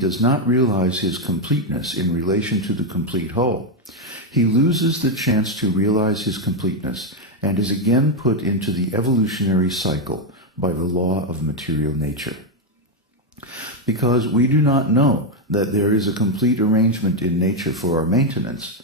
does not realize his completeness in relation to the complete whole, he loses the chance to realize his completeness and is again put into the evolutionary cycle by the law of material nature. Because we do not know that there is a complete arrangement in nature for our maintenance,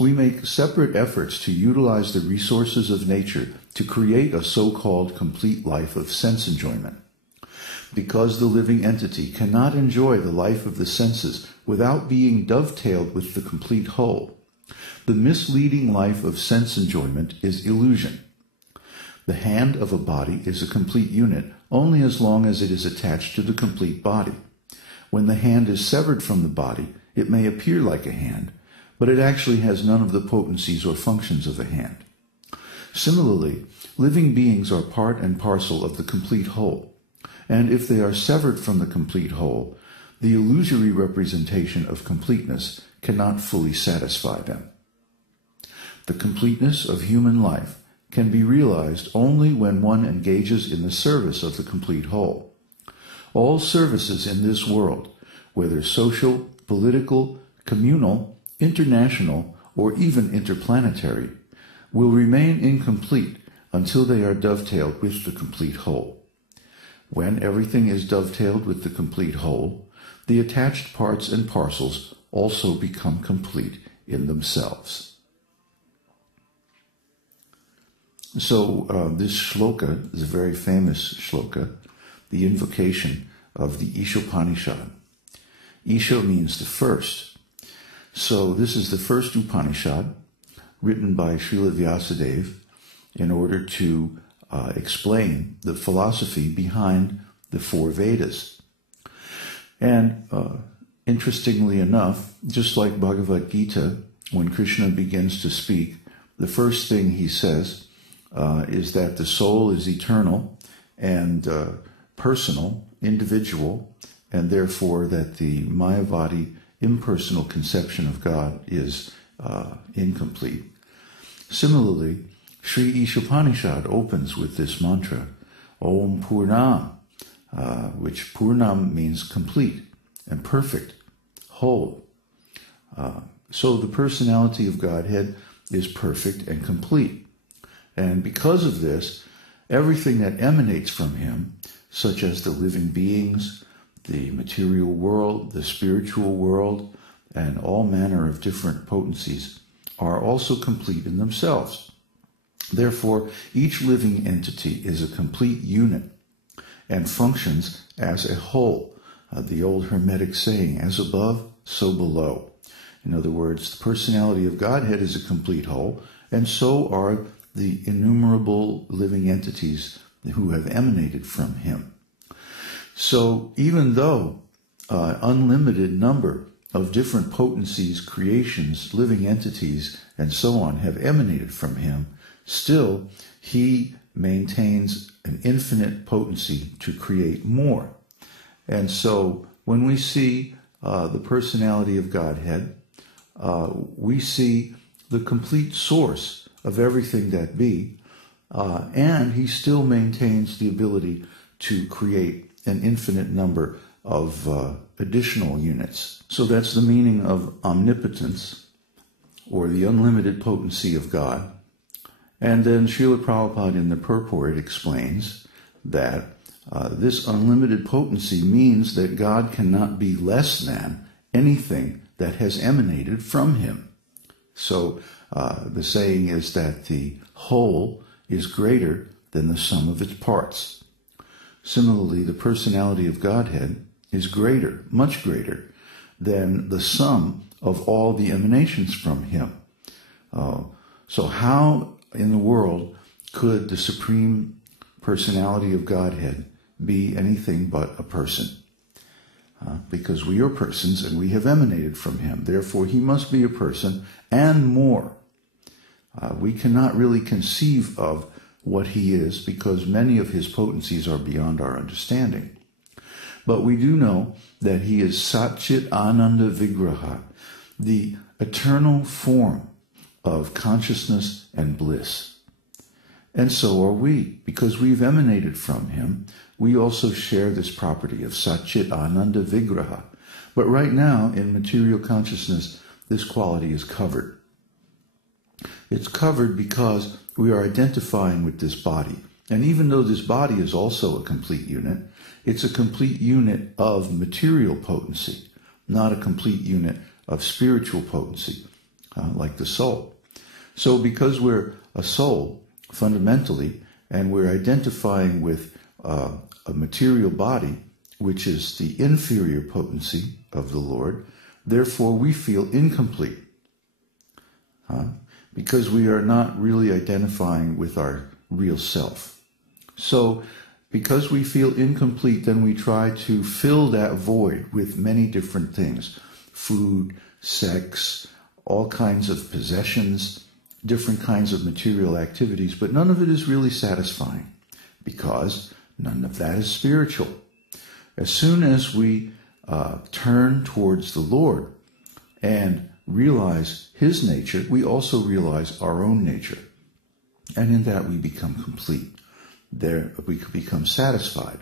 we make separate efforts to utilize the resources of nature to create a so-called complete life of sense enjoyment. Because the living entity cannot enjoy the life of the senses without being dovetailed with the complete whole, the misleading life of sense enjoyment is illusion. The hand of a body is a complete unit only as long as it is attached to the complete body. When the hand is severed from the body, it may appear like a hand, but it actually has none of the potencies or functions of a hand. Similarly, living beings are part and parcel of the complete whole, and if they are severed from the complete whole, the illusory representation of completeness cannot fully satisfy them. The completeness of human life can be realized only when one engages in the service of the complete whole. All services in this world, whether social, political, communal, international, or even interplanetary, will remain incomplete until they are dovetailed with the complete whole. When everything is dovetailed with the complete whole, the attached parts and parcels also become complete in themselves. So this shloka is a very famous shloka, the invocation of the Ishopanishad. Isho means the first. So this is the first Upanishad written by Srila Vyasadeva in order to explain the philosophy behind the four Vedas. And interestingly enough, just like Bhagavad-gītā, when Krishna begins to speak, the first thing he says is that the soul is eternal and personal, individual, and therefore that the Mayavadi impersonal conception of God is incomplete. Similarly, Sri Ishopanishad opens with this mantra, Om Purnam, which Purnam means complete and perfect, whole. So the personality of Godhead is perfect and complete. And because of this, everything that emanates from him, such as the living beings, the material world, the spiritual world, and all manner of different potencies, are also complete in themselves. Therefore, each living entity is a complete unit and functions as a whole. The old Hermetic saying, as above, so below. In other words, the personality of Godhead is a complete whole, and so are the innumerable living entities who have emanated from him. So even though unlimited number of different potencies, creations, living entities, and so on have emanated from him, still he maintains an infinite potency to create more. And so when we see the personality of Godhead, we see the complete source of everything that be, and he still maintains the ability to create an infinite number of additional units. So that's the meaning of omnipotence, or the unlimited potency of God. And then Srila Prabhupada in the purport explains that this unlimited potency means that God cannot be less than anything that has emanated from him. So the saying is that the whole is greater than the sum of its parts. Similarly, the personality of Godhead is greater, much greater, than the sum of all the emanations from him. So how in the world could the Supreme Personality of Godhead be anything but a person? Because we are persons and we have emanated from him. Therefore, he must be a person and more. We cannot really conceive of what he is because many of his potencies are beyond our understanding. But we do know that he is Satchit Ananda Vigraha, the eternal form of consciousness and bliss. And so are we. Because we've emanated from him, we also share this property of Satchit Ananda Vigraha. But right now, in material consciousness, this quality is covered. It's covered because we are identifying with this body. And even though this body is also a complete unit, it's a complete unit of material potency, not a complete unit of spiritual potency, like the soul. So because we're a soul, fundamentally, and we're identifying with a material body, which is the inferior potency of the Lord, therefore we feel incomplete. Because we are not really identifying with our real self. So, because we feel incomplete, then we try to fill that void with many different things. Food, sex, all kinds of possessions, different kinds of material activities, but none of it is really satisfying, because none of that is spiritual. As soon as we turn towards the Lord and realize His nature, we also realize our own nature. And in that we become complete. There we become satisfied.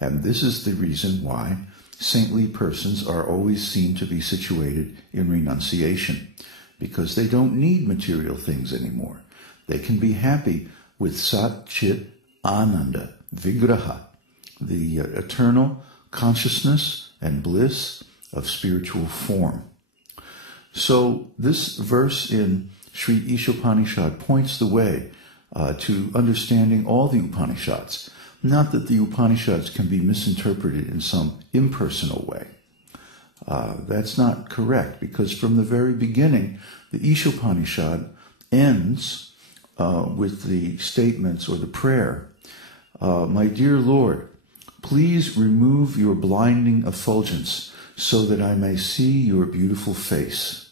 And this is the reason why saintly persons are always seen to be situated in renunciation, because they don't need material things anymore. They can be happy with Sat Chit Ananda, Vigraha, the eternal consciousness and bliss of spiritual form. So this verse in Sri Ishopanishad points the way to understanding all the Upanishads. Not that the Upanishads can be misinterpreted in some impersonal way. That's not correct, because from the very beginning, the Ishopanishad ends with the statements or the prayer, "My dear Lord, please remove your blinding effulgence so that I may see your beautiful face."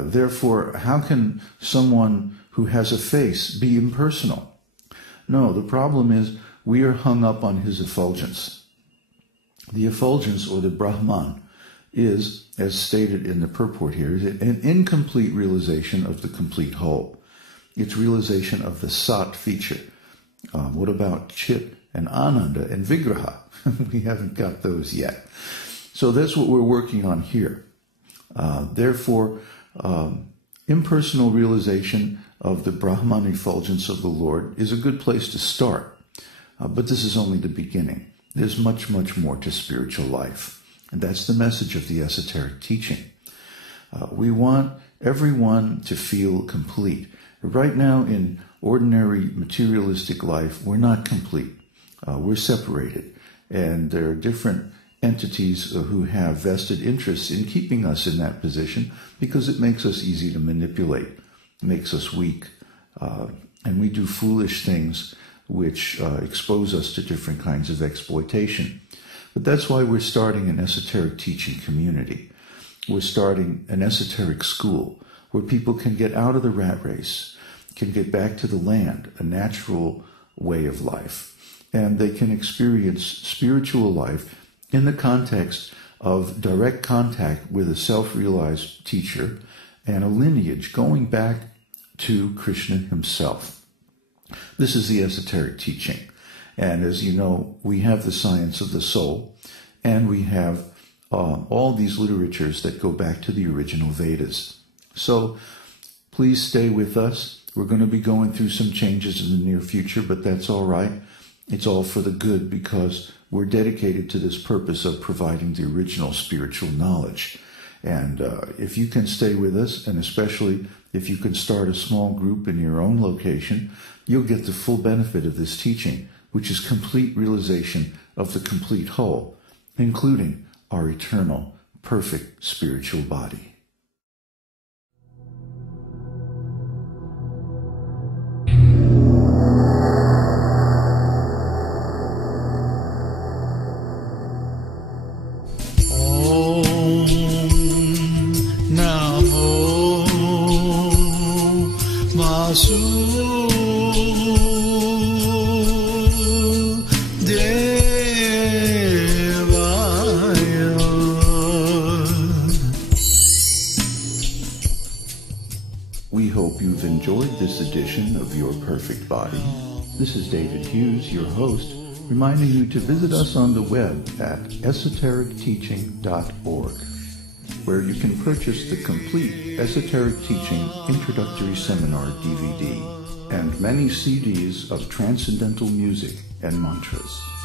Therefore, how can someone who has a face be impersonal? No, the problem is we are hung up on his effulgence. The effulgence, or the Brahman, is, as stated in the purport here, an incomplete realization of the complete whole. It's realization of the Sat feature. What about Chit and Ananda and Vigraha? We haven't got those yet. So that's what we're working on here. Therefore, impersonal realization of the Brahman effulgence of the Lord is a good place to start. But this is only the beginning. There's much, much more to spiritual life. And that's the message of the esoteric teaching. We want everyone to feel complete. Right now, in ordinary materialistic life, we're not complete. We're separated. And there are different entities who have vested interests in keeping us in that position because it makes us easy to manipulate, makes us weak, and we do foolish things which expose us to different kinds of exploitation. But that's why we're starting an esoteric teaching community. We're starting an esoteric school where people can get out of the rat race, can get back to the land, a natural way of life, and they can experience spiritual life in the context of direct contact with a self-realized teacher and a lineage going back to Krishna himself. This is the esoteric teaching. And as you know, we have the science of the soul, and we have all these literatures that go back to the original Vedas. So please stay with us. We're going to be going through some changes in the near future, but that's all right. It's all for the good, because we're dedicated to this purpose of providing the original spiritual knowledge. And if you can stay with us, and especially if you can start a small group in your own location, you'll get the full benefit of this teaching, which is complete realization of the complete whole, including our eternal, perfect spiritual body. We hope you've enjoyed this edition of Your Perfect Body. This is David Hughes, your host, reminding you to visit us on the web at esotericteaching.org, where you can purchase the complete Esoteric Teaching Introductory Seminar DVD and many CDs of transcendental music and mantras.